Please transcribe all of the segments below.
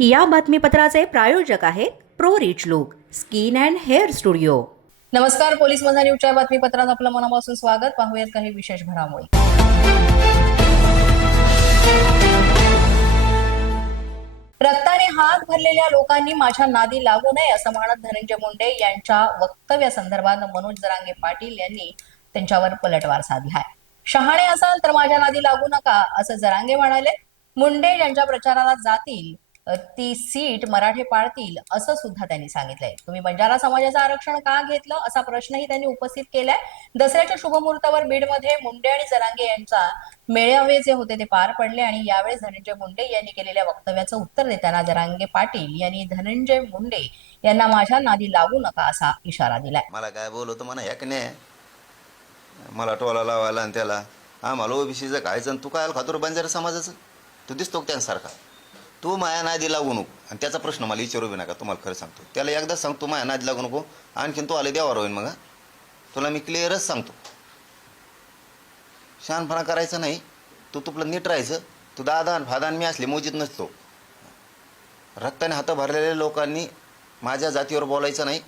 या बातमीपत्राचे प्रायोजक आहेत pro rich look skin and hair studio. नमस्कार पोलीस माझा न्यूजच्या बातमीपत्रात आपलं मनापासून स्वागत. पाहूयात काही विशेष घडामोडी. रक्ताने हात भरलेल्या लोकांनी माझ्या नादी लागू नये असं म्हणत धनंजय मुंडे यांच्या वक्तव्यासंदर्भात मनोज जरांगे पाटील यांनी त्यांच्यावर पलटवार साधलाय शहाणे असाल तर माझ्या नादी लागू नका असं जरांगे म्हणाले. मुंडे यांच्या प्रचाराला जातील ती सीट मराठे पाळतील असं सुद्धा त्यांनी सांगितलंय. तुम्ही बंजारा समाजाचं आरक्षण का घेतलं? असा प्रश्नही त्यांनी उपस्थित केलाय. दसऱ्याच्या शुभमुहूर्तावर बीडमध्ये मुंडे आणि जरांगे यांचा मेळावे जे होते ते पार पडले आणि यावेळेस धनंजय मुंडे यांनी केलेल्या वक्तव्याचं उत्तर देताना जरांगे पाटील यांनी धनंजय मुंडे यांना माझ्या नादी लागू नका असा इशारा दिलाय. मला काय बोलवतो म्हणा ह्या नाही मला टोला लावायला आणि त्याला आम्हाला ओबीसीचं खायचं आणि तू काय खातोर बंजारा समाजाचं? तू दिसतो त्यांसारखा? तू माया नादी लागू नको. आणि त्याचा प्रश्न मला विचारू बी नका तुम्हाला खरं सांगतो. त्याला एकदा सांगतो माया नादी लागू नको. आणखीन तू आले देवावर होईन मग हा. तुला मी क्लिअरच सांगतो. शहाणपणा करायचा नाही. तू तुपलं नीट राहायचं. तू दादान फादान मी असले मोजीत नसतो. रक्ताने हात भरलेल्या लोकांनी माझ्या जातीवर बोलायचं नाही.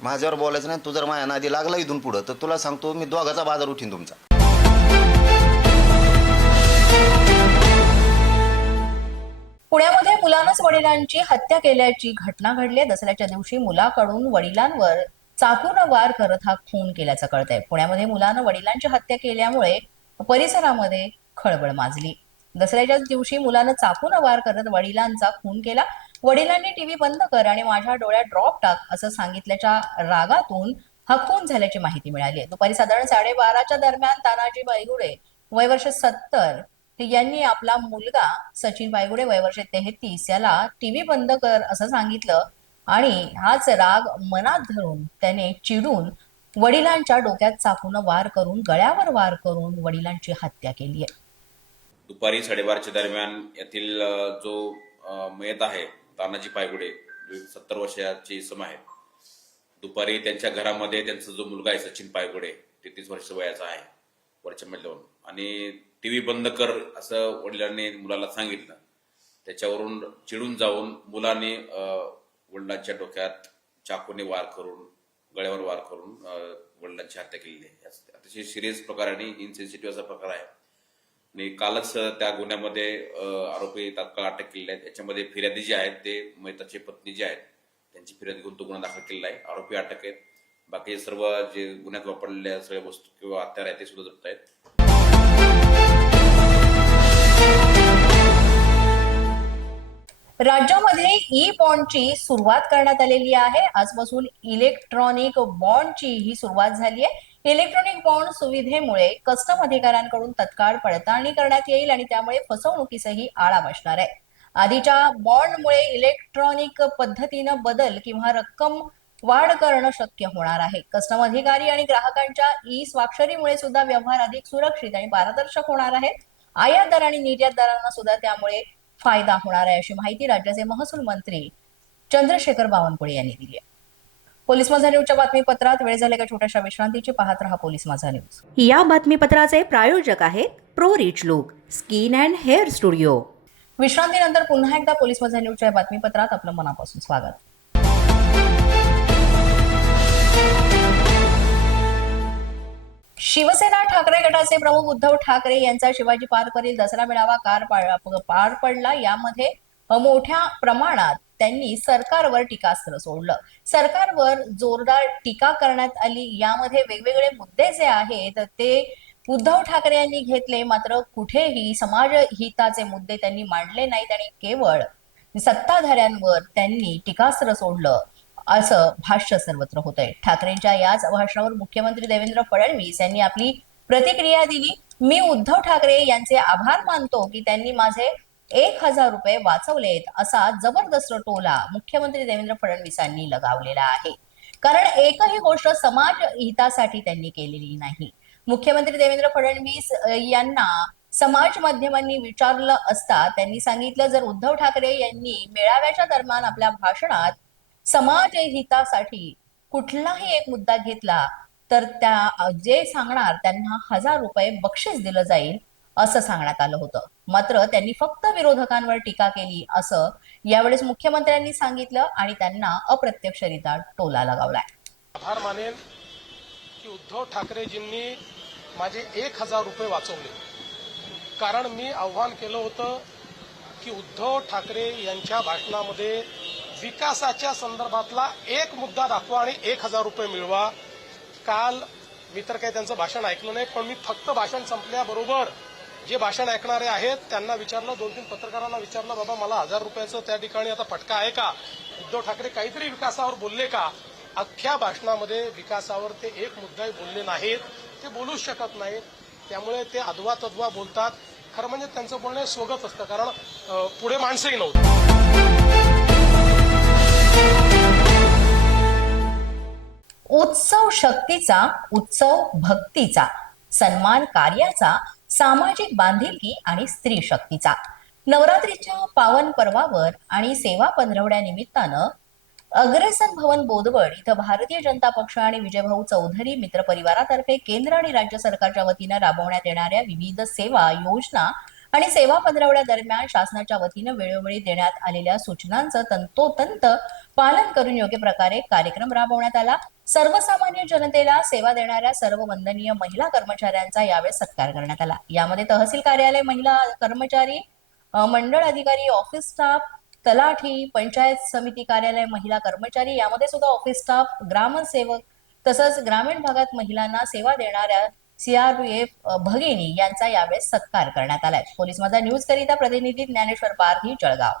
माझ्यावर बोलायचं नाही. तू जर माझ्या नादी लागला इथून पुढं तर तुला सांगतो मी दोघाचा बाजार उठीन तुमचा. वडिलांची हत्या केल्याची घटना घडली दसऱ्याच्या दिवशी मुलाकडून वडिलांवर चाकून वार करत हा खून केल्याचं कळतंय. पुण्यामध्ये मुलानं वडिलांची हत्या केल्यामुळे परिसरामध्ये खळबळ माजली. दसऱ्याच्या दिवशी मुलानं चाकून वार करत वडिलांचा खून केला. वडिलांनी टीव्ही बंद कर आणि माझ्या डोळ्यात ड्रॉप टाक असं सांगितल्याच्या रागातून हा खून झाल्याची माहिती मिळाली आहे. दुपारी साधारण साडेबाराच्या दरम्यान तानाजी बैगुडे वय वर्ष सत्तर यांनी आपला मुलगा सचिन पायगुडे वयवर्षे तेहतीस याला टीव्ही बंद कर असं सांगितलं. आणि हाच राग मनात धरून त्याने चिडून वडिलांच्या डोक्यात चाकून वार करून गळ्यावर वार करून वडिलांची हत्या केली आहे. दुपारी साडेबारच्या दरम्यान येथील जो मयत आहे तानाजी पायगुडे सत्तर वर्षाची इसम आहे दुपारी त्यांच्या घरामध्ये त्यांचा जो मुलगा आहे सचिन पायगुडे तेहतीस वर्ष वयाचा आहे वरच्या आणि टीव्ही बंद कर असं वडिलांनी मुलाला सांगितलं. त्याच्यावरून चिडून जाऊन मुलाने वडिलांच्या डोक्यात चाकूने वार करून गळ्यावर वार करून वडिलांची हत्या केलेली आहे. अतिशय सिरियस प्रकार आणि इनसेन्सिटिव्ह असा प्रकार आहे. आणि कालच त्या गुन्ह्यामध्ये आरोपी तात्काळ अटक केलेले आहेत याच्यामध्ये फिर्यादी जे आहेत ते मैताची पत्नी जे आहेत त्यांची फिर्याद घेऊन तो गुन्हा दाखल केलेला आहे. आरोपी अटक आहेत. बाकी सर्व जे गुन्ह्यात वापरलेल्या सगळ्या वस्तू किंवा हत्यार आहेत ते सुद्धा जप्त आहेत. राज्यामध्ये ई बॉन्डची सुरुवात करण्यात आलेली आहे. आजपासून इलेक्ट्रॉनिक बॉन्डची ही सुरुवात झाली आहे. इलेक्ट्रॉनिक बॉन्ड सुविधेमुळे कस्टम अधिकाऱ्यांकडून तत्काळ पडताळणी करण्यात येईल आणि त्यामुळे फसवणुकीसही आळा बसणार आहे. आधीच्या बॉन्डमुळे इलेक्ट्रॉनिक पद्धतीनं बदल किंवा रक्कम वाढ करणं शक्य होणार आहे. कस्टम अधिकारी आणि ग्राहकांच्या ई स्वाक्षरीमुळे सुद्धा व्यवहार अधिक सुरक्षित आणि पारदर्शक होणार आहेत. आयातदार आणि निर्यातदारांना सुद्धा त्यामुळे फायदा होणार आहे अशी माहिती राज्याचे महसूल मंत्री चंद्रशेखर बावनकुळे यांनी दिली आहे. पोलीस माझा न्यूजच्या बातमीपत्रात वेळ झाल्या का छोट्याशा विश्रांतीची पाहत रहा पोलीस माझा न्यूज या बातमीपत्राचे प्रायोजक आहेत pro rich look skin and hair studio. विश्रांतीनंतर पुन्हा एकदा पोलीस माझा न्यूजच्या बातमीपत्रात आपलं मनापासून स्वागत. शिवसेना ठाकरे गटाचे प्रमुख उद्धव ठाकरे यांचा शिवाजी पार्कवरील दसरा मेळावा कार पार पडला. यामध्ये मोठ्या प्रमाणात त्यांनी सरकारवर टीकास्त्र सोडलं. सरकारवर जोरदार टीका करण्यात आली. यामध्ये वेगवेगळे मुद्दे जे आहेत ते उद्धव ठाकरे यांनी घेतले. मात्र कुठेही समाज हिताचे मुद्दे त्यांनी मांडले नाहीत आणि केवळ सत्ताधाऱ्यांवर त्यांनी टीकास्त्र सोडलं. असं भाष्य सर्वत्र होत आहे ठाकरेंच्या याच भाषणावर मुख्यमंत्री देवेंद्र फडणवीस यांनी आपली प्रतिक्रिया दिली. मी उद्धव ठाकरे यांचे आभार मानतो की त्यांनी माझे एक हजार रुपये वाचवलेत असा जबरदस्त टोला मुख्यमंत्री देवेंद्र फडणवीसांनी लगावलेला आहे. कारण एकही गोष्ट समाज हितासाठी त्यांनी केलेली नाही. मुख्यमंत्री देवेंद्र फडणवीस यांना समाज माध्यमांनी विचारलं असता त्यांनी सांगितलं जर उद्धव ठाकरे यांनी मेळाव्याच्या दरम्यान आपल्या भाषणात समाज हितासाठी कुठलाही एक मुद्दा घेतला तर त्या जे सांगणार त्यांना हजार रुपये बक्षीस दिलं जाईल असं सांगण्यात आलं होतं. मात्र त्यांनी फक्त विरोधकांवर टीका केली असं यावेळेस मुख्यमंत्र्यांनी सांगितलं आणि त्यांना अप्रत्यक्षरित्या टोला लगावलाय. आभार मानेन की उद्धव ठाकरेजींनी माझे एक हजार रुपये वाचवले. कारण मी आव्हान केलं होतं की उद्धव ठाकरे यांच्या भाषणामध्ये विकासाच्या संदर्भातला एक मुद्दा दाखवा आणि एक हजार रुपये मिळवा. काल मी तर काही त्यांचं भाषण ऐकलं नाही पण मी फक्त भाषण संपल्याबरोबर जे भाषण ऐकणारे आहेत त्यांना विचारलं दोन तीन पत्रकारांना विचारलं बाबा मला हजार रुपयाचं त्या ठिकाणी आता फटका आहे का? उद्धव ठाकरे काहीतरी विकासावर बोलले का? अख्ख्या भाषणामध्ये विकासावर ते एक मुद्दाही बोलले नाहीत. ते बोलूच शकत नाहीत. त्यामुळे ते अधवा तद्वा बोलतात. खरं म्हणजे त्यांचं बोलणं स्वगत असतं कारण पुढे माणसंही नव्हतं. उत्सव शक्तीचा उत्सव भक्तीचा सन्मान कार्याचा सामाजिक बांधिलकी आणि स्त्री शक्तीचा. नवरात्रीच्या पावन पर्वावर आणि सेवा पंधरवड्या निमित्तानं अग्रेसन भवन बोदवड इथं भारतीय जनता पक्ष आणि विजयभाऊ चौधरी मित्र परिवारातर्फे केंद्र आणि राज्य सरकारच्या वतीनं राबवण्यात येणाऱ्या विविध सेवा योजना आणि सेवा पंधरवड्या दरम्यान शासनाच्या वतीनं वेळोवेळी देण्यात आलेल्या सूचनांचं तंतोतंत पालन करून योग्य प्रकारे कार्यक्रम राबवण्यात आला. सर्वसामान्य जनतेला सेवा देणाऱ्या सर्व वंदनीय महिला कर्मचाऱ्यांचा यावेळी सत्कार करण्यात आला. यामध्ये तहसील कार्यालय महिला कर्मचारी मंडळ अधिकारी ऑफिस स्टाफ तलाठी पंचायत समिती कार्यालय महिला कर्मचारी यामध्ये सुद्धा ऑफिस स्टाफ ग्रामसेवक तसंच ग्रामीण भागात महिलांना सेवा देणाऱ्या सीआरपीएफ भगिनी यांचा यावेळेस सत्कार करण्यात आलाय. पोलीस माझा न्यूज करिता प्रतिनिधी ज्ञानेश्वर पारधी जळगाव.